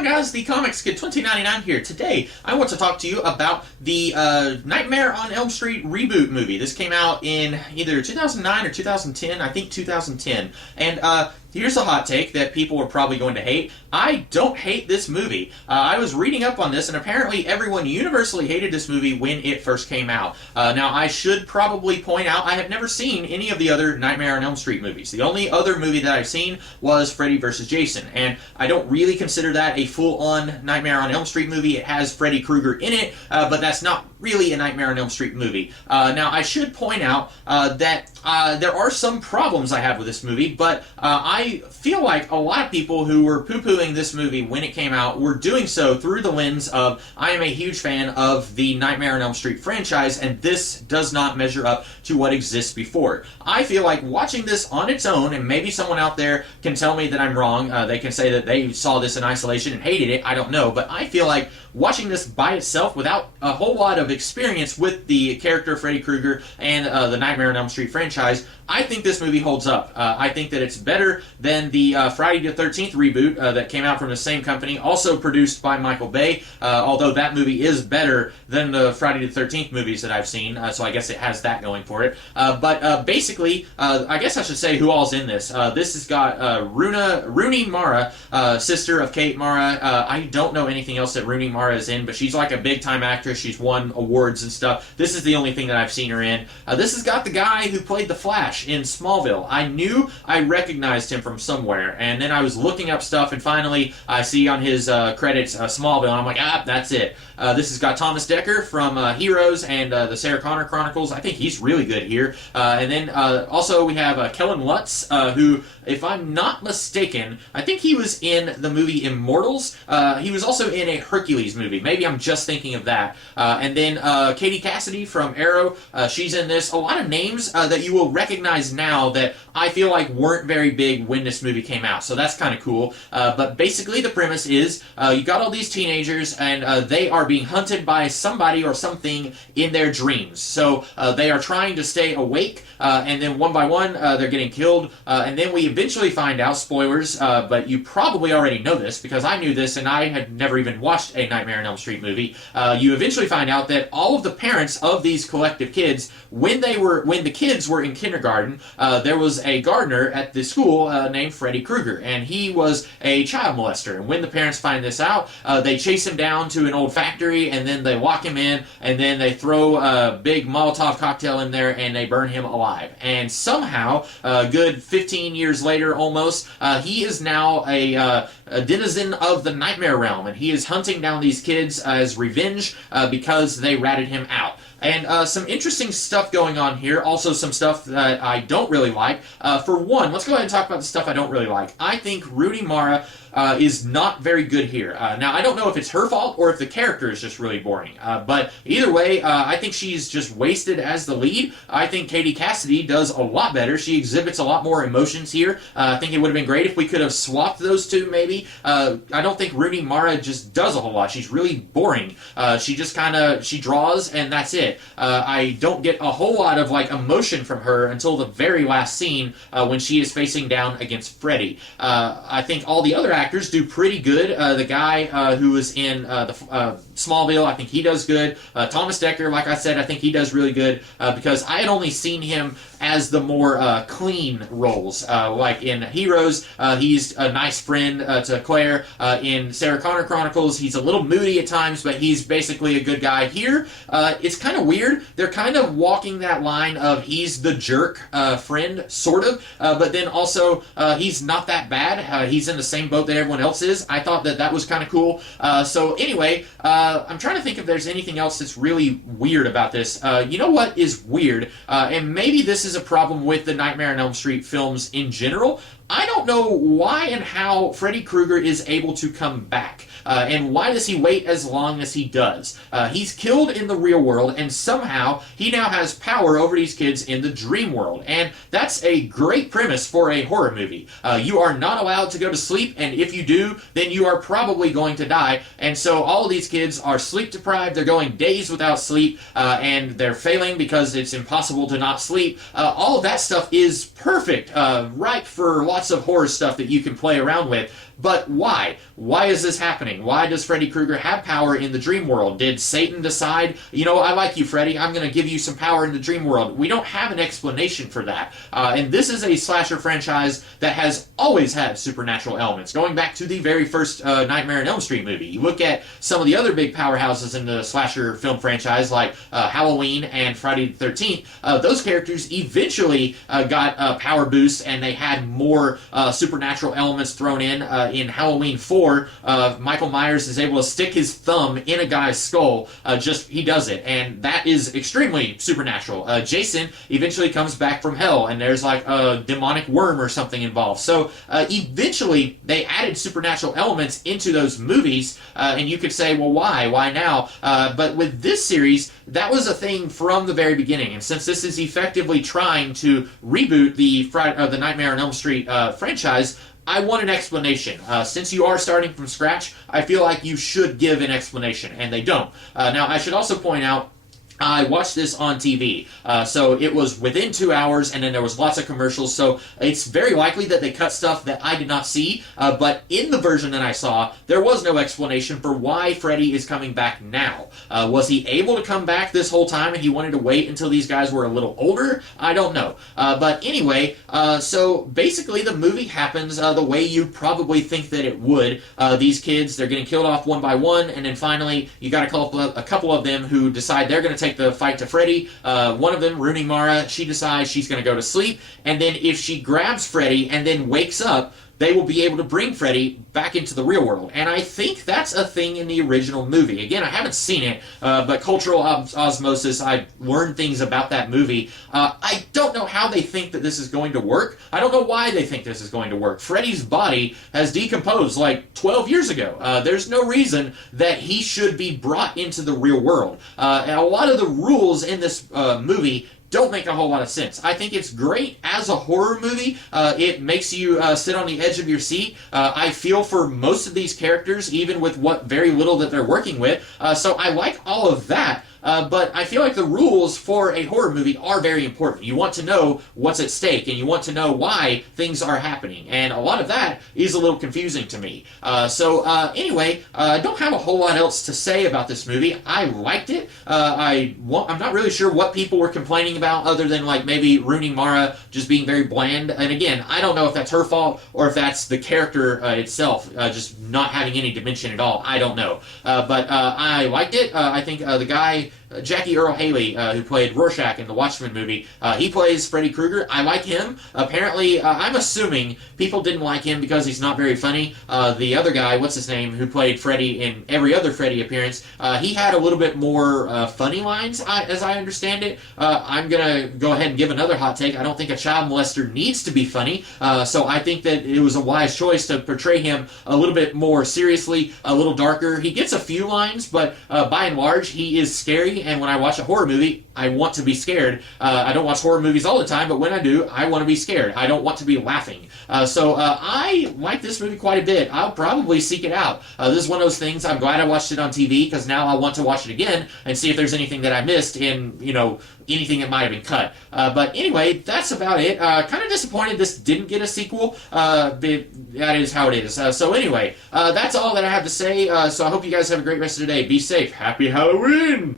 on, guys? The Comics Kid 2099 here. Today, I want to talk to you about the Nightmare on Elm Street reboot movie. This came out in either 2009 or 2010. I think 2010. And here's a hot take that people are probably going to hate. I don't hate this movie. I was reading up on this, and apparently everyone universally hated this movie when it first came out. Now, I should probably point out I have never seen any of the other Nightmare on Elm Street movies. The only other movie that I've seen was Freddy vs. Jason, and I don't really consider that a full-on Nightmare on Elm Street movie. It has Freddy Krueger in it, but that's not really a Nightmare on Elm Street movie. Now, I should point out that there are some problems I have with this movie, but I feel like a lot of people who were poo-pooing this movie when it came out were doing so through the lens of, I am a huge fan of the Nightmare on Elm Street franchise, and this does not measure up to what exists before. I feel like watching this on its own, and maybe someone out there can tell me that I'm wrong, they can say that they saw this in isolation and hated it, I don't know, but I feel like watching this by itself without a whole lot of experience with the character Freddy Krueger and the Nightmare on Elm Street franchise, I think this movie holds up. I think that it's better than the Friday the 13th reboot that came out from the same company, also produced by Michael Bay, although that movie is better than the Friday the 13th movies that I've seen, so I guess it has that going for it. But basically, I guess I should say who all's in this. This has got Rooney Mara, sister of Kate Mara. I don't know anything else that Rooney Mara is in, but she's like a big-time actress. She's won awards and stuff. This is the only thing that I've seen her in. This has got the guy who played the Flash in Smallville. I knew I recognized him from somewhere, and then I was looking up stuff, and finally I see on his credits Smallville, and I'm like, that's it. This has got Thomas Dekker from Heroes and the Sarah Connor Chronicles. I think he's really good here. And then also we have Kellen Lutz, who, if I'm not mistaken, I think he was in the movie Immortals. He was also in a Hercules movie. Maybe I'm just thinking of that. And then Katie Cassidy from Arrow, she's in this. A lot of names that you will recognize now that I feel like weren't very big when this movie came out. So that's kind of cool. But basically the premise is you got all these teenagers, and they are being hunted by somebody or something in their dreams. So they are trying to stay awake, and then one by one they're getting killed. And then we eventually find out, spoilers, but you probably already know this because I knew this and I had never even watched a Nightmare on Elm Street movie. You eventually find out that all of the parents of these collective kids, when the kids were in kindergarten, there was a gardener at the school named Freddy Krueger, and he was a child molester. And when the parents find this out, they chase him down to an old factory, and then they lock him in, and then they throw a big Molotov cocktail in there, and they burn him alive. And somehow, a good 15 years later almost, he is now a denizen of the Nightmare Realm, and he is hunting down these kids as revenge because they ratted him out. And some interesting stuff going on here. Also some stuff that I don't really like. For one, let's go ahead and talk about the stuff I don't really like. I think Rooney Mara is not very good here. Now, I don't know if it's her fault or if the character is just really boring. But either way, I think she's just wasted as the lead. I think Katie Cassidy does a lot better. She exhibits a lot more emotions here. I think it would have been great if we could have swapped those two, maybe. I don't think Rooney Mara just does a whole lot. She's really boring. She just she draws and that's it. I don't get a whole lot of emotion from her until the very last scene when she is facing down against Freddy. I think all the other actors do pretty good. The guy who was in Smallville, I think he does good. Thomas Dekker, like I said, I think he does really good because I had only seen him as the more clean roles. Like in Heroes, he's a nice friend to Claire. In Sarah Connor Chronicles, he's a little moody at times, but he's basically a good guy. Here, it's kind of weird. They're kind of walking that line of he's the jerk friend, sort of, but then also he's not that bad. He's in the same boat that everyone else is. I thought that was kind of cool. So anyway, I'm trying to think if there's anything else that's really weird about this. You know what is weird? And maybe this is a problem with the Nightmare on Elm Street films in general. I don't know why and how Freddy Krueger is able to come back. And why does he wait as long as he does? He's killed in the real world, and somehow he now has power over these kids in the dream world. And that's a great premise for a horror movie. You are not allowed to go to sleep, and if you do, then you are probably going to die. And so all of these kids are sleep deprived, they're going days without sleep, and they're failing because it's impossible to not sleep. All of that stuff is perfect, ripe for lots of horror stuff that you can play around with. But why? Why is this happening? Why does Freddy Krueger have power in the dream world? Did Satan decide, you know, I like you, Freddy, I'm going to give you some power in the dream world? We don't have an explanation for that. And this is a slasher franchise that has always had supernatural elements, going back to the very first Nightmare on Elm Street movie. You look at some of the other big powerhouses in the slasher film franchise, like Halloween and Friday the 13th, those characters eventually got power boosts, and they had more supernatural elements thrown in. In Halloween 4, Michael Myers is able to stick his thumb in a guy's skull. He does it, and that is extremely supernatural. Jason eventually comes back from hell, and there's like a demonic worm or something involved. So eventually they added supernatural elements into those movies, and you could say, well, why? Why now? But with this series, that was a thing from the very beginning, and since this is effectively trying to reboot the Nightmare on Elm Street franchise, I want an explanation. Since you are starting from scratch, I feel like you should give an explanation, and they don't. Now, I should also point out, I watched this on TV, so it was within 2 hours, and then there was lots of commercials, so it's very likely that they cut stuff that I did not see, but in the version that I saw, there was no explanation for why Freddy is coming back now. Was he able to come back this whole time, and he wanted to wait until these guys were a little older? I don't know. But anyway, so basically the movie happens the way you probably think that it would. These kids, they're getting killed off one by one, and then finally you got a couple of them who decide they're going to take the fight to Freddy. One of them, Rooney Mara, she decides she's going to go to sleep, and then if she grabs Freddy and then wakes up, they will be able to bring Freddy back into the real world. And I think that's a thing in the original movie. Again, I haven't seen it, but cultural osmosis, I learned things about that movie. I don't know how they think that this is going to work. I don't know why they think this is going to work. Freddy's body has decomposed like 12 years ago. There's no reason that he should be brought into the real world. And a lot of the rules in this movie don't make a whole lot of sense. I think it's great as a horror movie. It makes you sit on the edge of your seat. I feel for most of these characters, even with what very little that they're working with. So I like all of that. But I feel like the rules for a horror movie are very important. You want to know what's at stake, and you want to know why things are happening. And a lot of that is a little confusing to me. Anyway, I don't have a whole lot else to say about this movie. I liked it. I'm not really sure what people were complaining about, other than like maybe Rooney Mara just being very bland. And again, I don't know if that's her fault or if that's the character itself just not having any dimension at all. I don't know. But I liked it. I think the guy, Jackie Earle Haley, who played Rorschach in the Watchmen movie, he plays Freddy Krueger. I like him. Apparently, I'm assuming people didn't like him because he's not very funny. The other guy, what's his name, who played Freddy in every other Freddy appearance, he had a little bit more funny lines, as I understand it. I'm going to go ahead and give another hot take. I don't think a child molester needs to be funny, so I think that it was a wise choice to portray him a little bit more seriously, a little darker. He gets a few lines, but by and large, he is scary. And when I watch a horror movie, I want to be scared. I don't watch horror movies all the time, but when I do, I want to be scared. I don't want to be laughing. So I like this movie quite a bit. I'll probably seek it out. This is one of those things, I'm glad I watched it on TV, because now I want to watch it again and see if there's anything that I missed in, anything that might have been cut. But anyway, that's about it. Kind of disappointed this didn't get a sequel. That is how it is. So anyway, that's all that I have to say. So I hope you guys have a great rest of the day. Be safe. Happy Halloween!